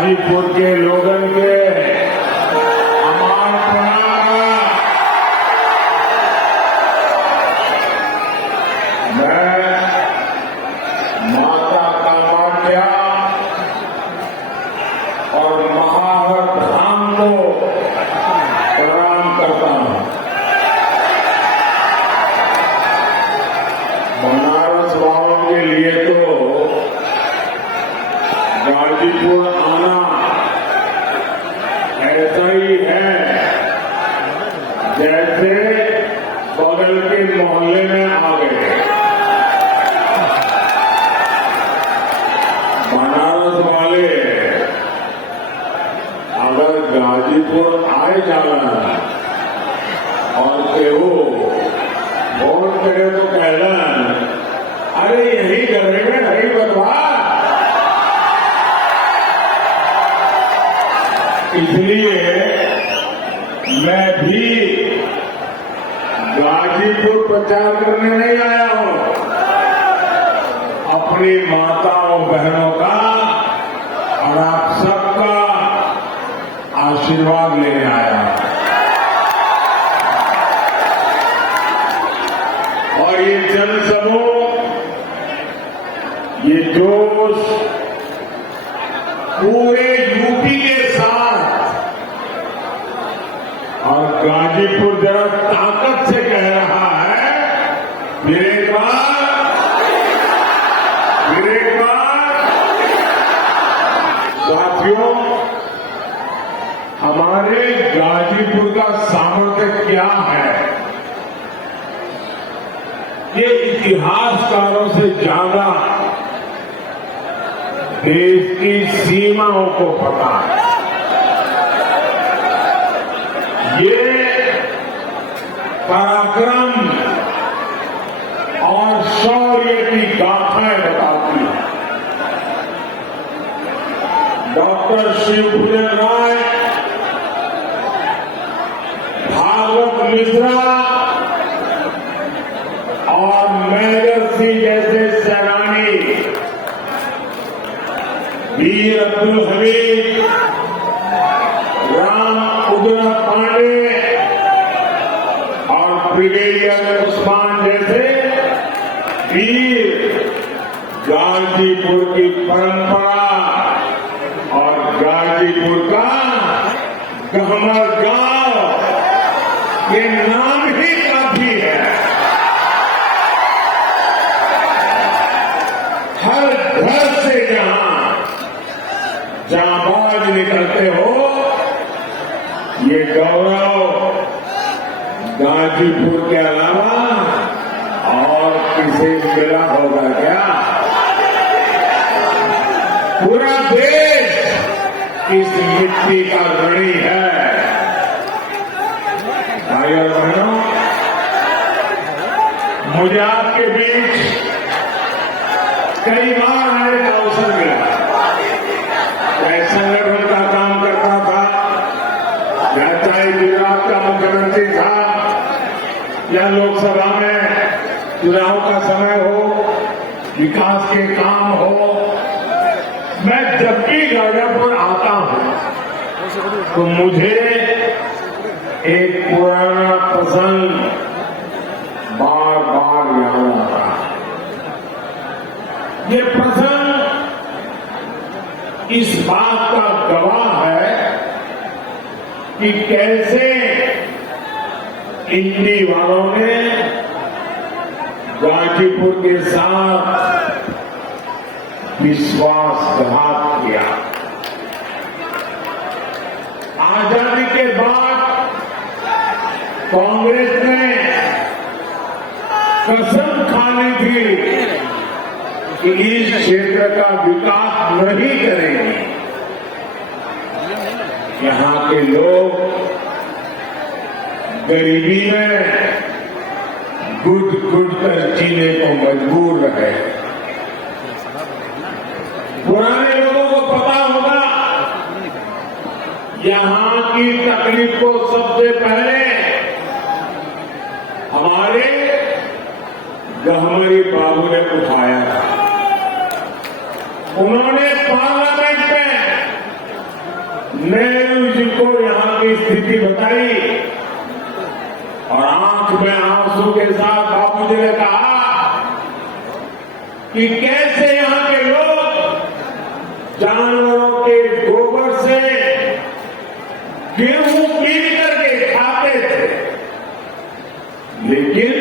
गाजीपुर के लोगन के अमान प्रणाम। मैं माता कामाख्या और महावर धाम को प्रणाम करता हूं। बनारस वालों के लिए तो गाजीपुर आना ऐसा ही है जैसे बगल के मोहल्ले में आ गए। बनारस वाले अगर गाजीपुर आए जाना और केहू फोन करे तो कहना, अरे यही करने में हरी बदवा। इसलिए मैं भी गाजीपुर प्रचार करने नहीं आया हूं, अपनी माताओं बहनों का और आप सबका आशीर्वाद लेने आया हूं। और ये जनसमूह, ये जोश पूरे यूपी के साथ और गाजीपुर जरा ताकत से कह रहा है, फिर एक बार साथियों, हमारे गाजीपुर का सामर्थ्य क्या है, ये इतिहासकारों से ज्यादा देश की सीमाओं को पता है। ये पराक्रम और शौर्य की गाथाएं बताती हैं। डॉक्टर शिवभूषण राय, भागवत मिश्रा और मेजर सिंह जैसे सेनानी, वीर अब्दुल हमीद, राम उदय पांडे और ब्रिगेडियर उस्मान जैसे वीर गाजीपुर की परंपरा और गाजीपुर का गहमर गांव, ये नाम ही काफी है। हर घर से जांबाज निकलते हो, ये गौरव गाजीपुर के अलावा और किसे मिला होगा क्या? पूरा देश इस मिट्टी का ऋणी है। भाई और बहनों, मुझे आपके बीच कई बार आने का अवसर मिला। मैं संगठन का काम करता था, या चाहे गुजरात का मुख्यमंत्री था, या लोकसभा में चुनाव का समय हो, विकास के काम हो, मैं जब भी गाजीपुर आता हूं तो मुझे एक पुराना प्रसंग बार बार याद आता है। ये प्रसंग इस बात का गवाह है कि कैसे इंडी वालों ने गाजीपुर के साथ विश्वासघात किया। आजादी के बाद कांग्रेस ने कसम खानी थी कि इस क्षेत्र का विकास नहीं करेंगे। यहां के लोग गरीबी में घुट कर जीने को मजबूर रहे। पुराने लोगों को पता होगा, यहां की तकलीफ को सबसे पहले हमारे गहमरी बाबू ने उठाया था। उन्होंने पार्लियामेंट में नेहरू जी को यहां की स्थिति बताई और आंख में आंसू के साथ बापू जी ने कहा कि कैसे यहां के लोग जानवरों के गोबर से गेहूं पीस करके खाते थे, लेकिन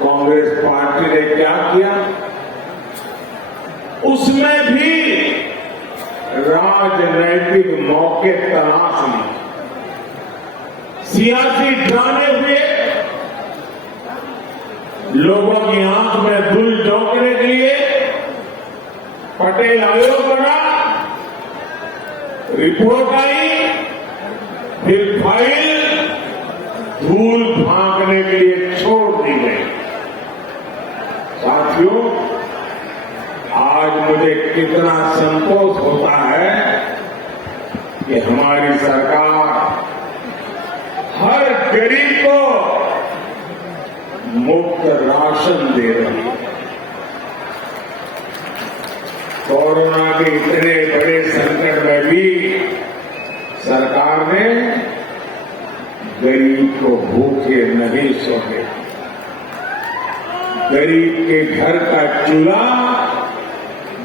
कांग्रेस पार्टी ने क्या किया, उसमें भी राजनैतिक मौके तलाश लिए, सियासी ड्रामे हुए, लोगों की आंख में धूल झोंकने के लिए पटेल आयोग बना, रिपोर्ट आई, फिर फाइल धूल भागने के लिए छोड़ दी गई। साथियों, आज मुझे कितना संतोष होता है कि हमारी सरकार हर गरीब को मुफ्त राशन दे रही है। कोरोना के इतने बड़े संकट में भी सरकार ने गरीब को भूखे नहीं सोने, गरीब के घर का चूल्हा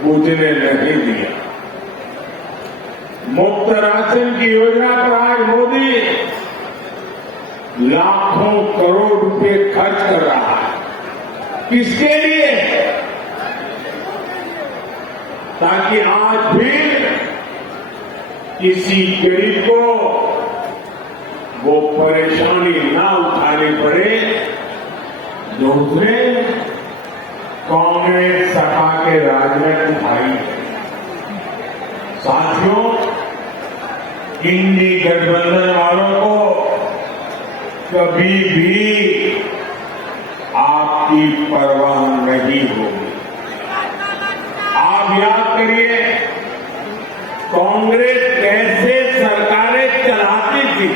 बुझने नहीं दिया। मुफ्त राशन की योजना पर आज मोदी लाखों करोड़ रुपए खर्च कर रहा है। किसके लिए? ताकि आज भी किसी गरीब को वो परेशानी ना उठानी पड़े जो उसने कांग्रेस सपा के राज में उठाई है। साथियों, इंडी गठबंधन वालों को कभी भी आपकी परवाह नहीं होगी। आप याद करिए, कांग्रेस कैसे सरकारें चलाती थी।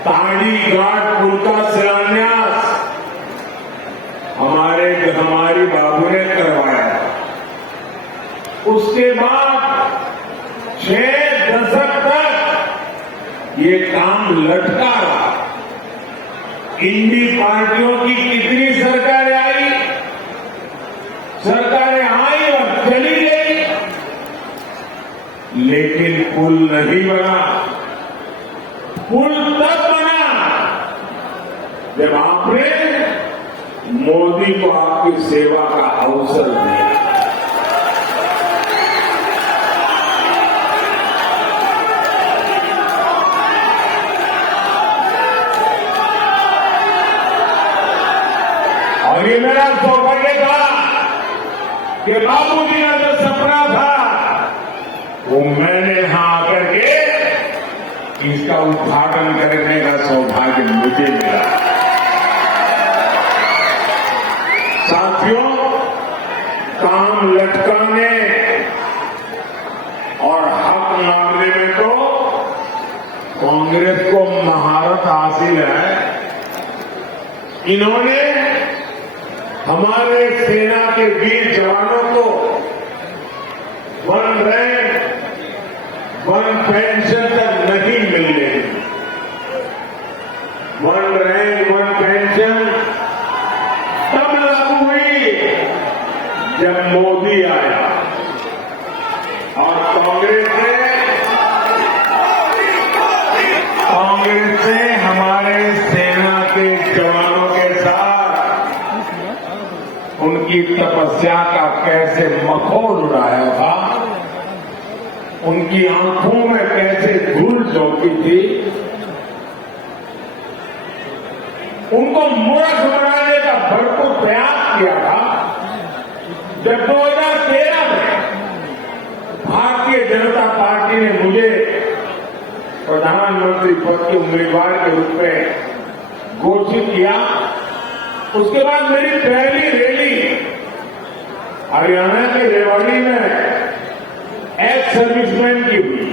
ताड़ी घाट पुल का शिलान्यास हमारी बाबू ने करवाया। उसके बाद 6 दशक तक ये काम लटका रहा। इंडी पार्टियों की कितनी सरकारें आई, सरकारें आई और चली गई, लेकिन पुल नहीं बना। पुल तब बना जब आपने मोदी को आपकी सेवा का अवसर दिया। और ये मेरा सौभाग्य था कि बाबूजी का जो सपना था वो मैंने यहां आकर के इसका उद्घाटन करने का सौभाग्य मुझे मिला। साथियों, काम लटकाने और हक मांगने में तो कांग्रेस को महारत हासिल है। इन्होंने हमारे सेना के वीर जवानों को 1 रैंक 1 पेंशन तक नहीं मिलने दी। 1 रैंक 1 पेंशन तब लागू हुई जब मोदी आया और कांग्रेस ने हमारे सेना के जवानों के साथ उनकी तपस्या का कैसे मखौल उड़ाया था, उनकी आंखों में कैसे धूल झोंकी थी, उनको मूर्ख बनाने का भरपूर प्रयास किया था। जब 2013 में भारतीय जनता पार्टी ने मुझे प्रधानमंत्री पद के उम्मीदवार के रूप में घोषित किया, उसके बाद मेरी पहली रैली हरियाणा के रेवाड़ी में एक्स सर्विसमैन की हुई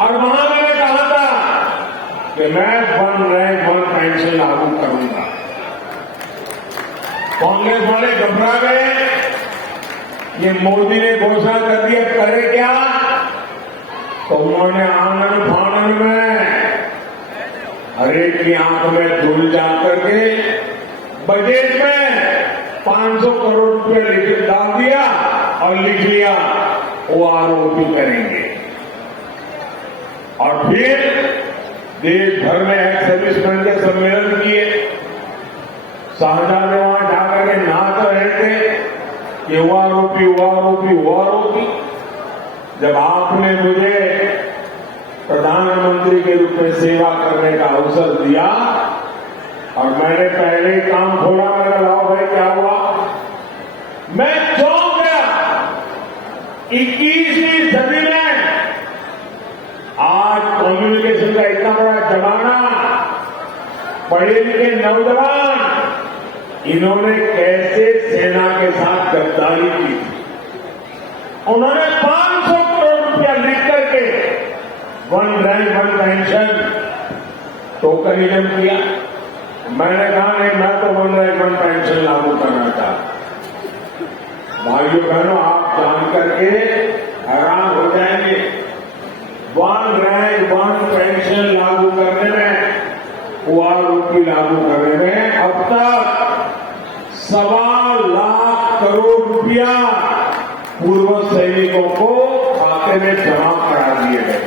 और वहां मैंने कहा था कि मैं 1 रैंक 1 पेंशन लागू करूंगा। कांग्रेस वाले घबरा गए, ये मोदी ने घोषणा कर दिया, करे क्या? तो उन्होंने आंगन फांगन में हर एक की आंख में धूल जा करके बजट में 500 करोड़ रुपए लिख डाल दिया और लिख लिया वो आरोपी करेंगे। और फिर देश भर में एक्स सर्विसमैन के सम्मेलन किए। शाहजहां ने वहां जाकर के नाच रहे थे कि वो आरोपी, वो आरोपी, वो आरोपी। जब आपने मुझे प्रधानमंत्री के रूप में सेवा करने का अवसर दिया और मैंने पहले ही काम खोला, मैंने लाओ भाई क्या हुआ, मैं चौंक गया। 21वीं सदी में आज कम्युनिकेशन का इतना बड़ा जमाना, पढ़े लिखे नौजवान, इन्होंने कैसे सेना के साथ गद्दारी की। उन्होंने 500 करोड़ रुपया लिख करके one rank one pension tokenism किया। मैंने कहा नहीं, मैं तो वन रैंक वन पेंशन लागू करना चाहता। भाइयों बहनों, आप जान करके हैरान हो जाएंगे। वन रैंक वन पेंशन लागू करने में, ओआरओपी लागू करने में अब तक 1.25 लाख करोड़ रुपया पूर्व सैनिकों को खाते में जमा करा दिए गए।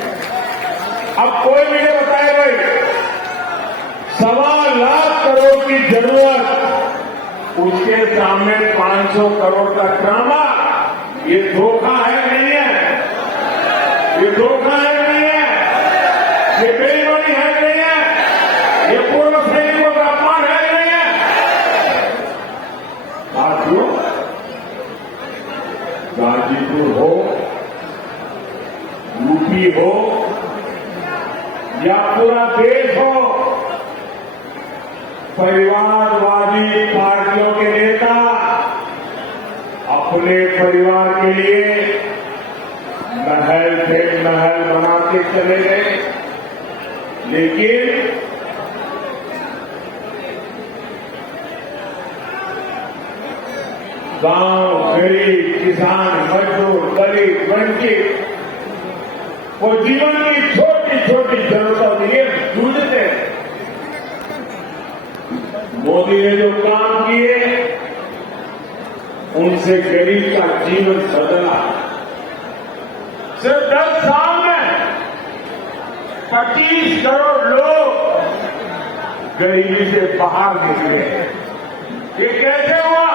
अब कोई मुझे बताए भाई, 1.25 लाख करोड़ की जरूरत, उसके सामने 500 करोड़ का ड्रामा, ये धोखा है नहीं है? ये धोखा है नहीं है? ये बेईमानी है नहीं है? ये पूर्व सैनिकों का अपमान है नहीं है? साथियों, गाजीपुर हो, यूपी हो या पूरा देश हो, परिवारवादी पार्टियों के नेता अपने परिवार के लिए महल पे महल बना के चले गए, लेकिन गांव, गरीब, किसान, मजदूर, दलित, वंचित, वो जीवन की छोटी छोटी जरूरतों के लिए जूझते हैं। मोदी ने जो काम किए, उनसे गरीब का जीवन बदला। सिर्फ 10 साल में 25 करोड़ लोग गरीबी से बाहर निकले। ये कैसे हुआ?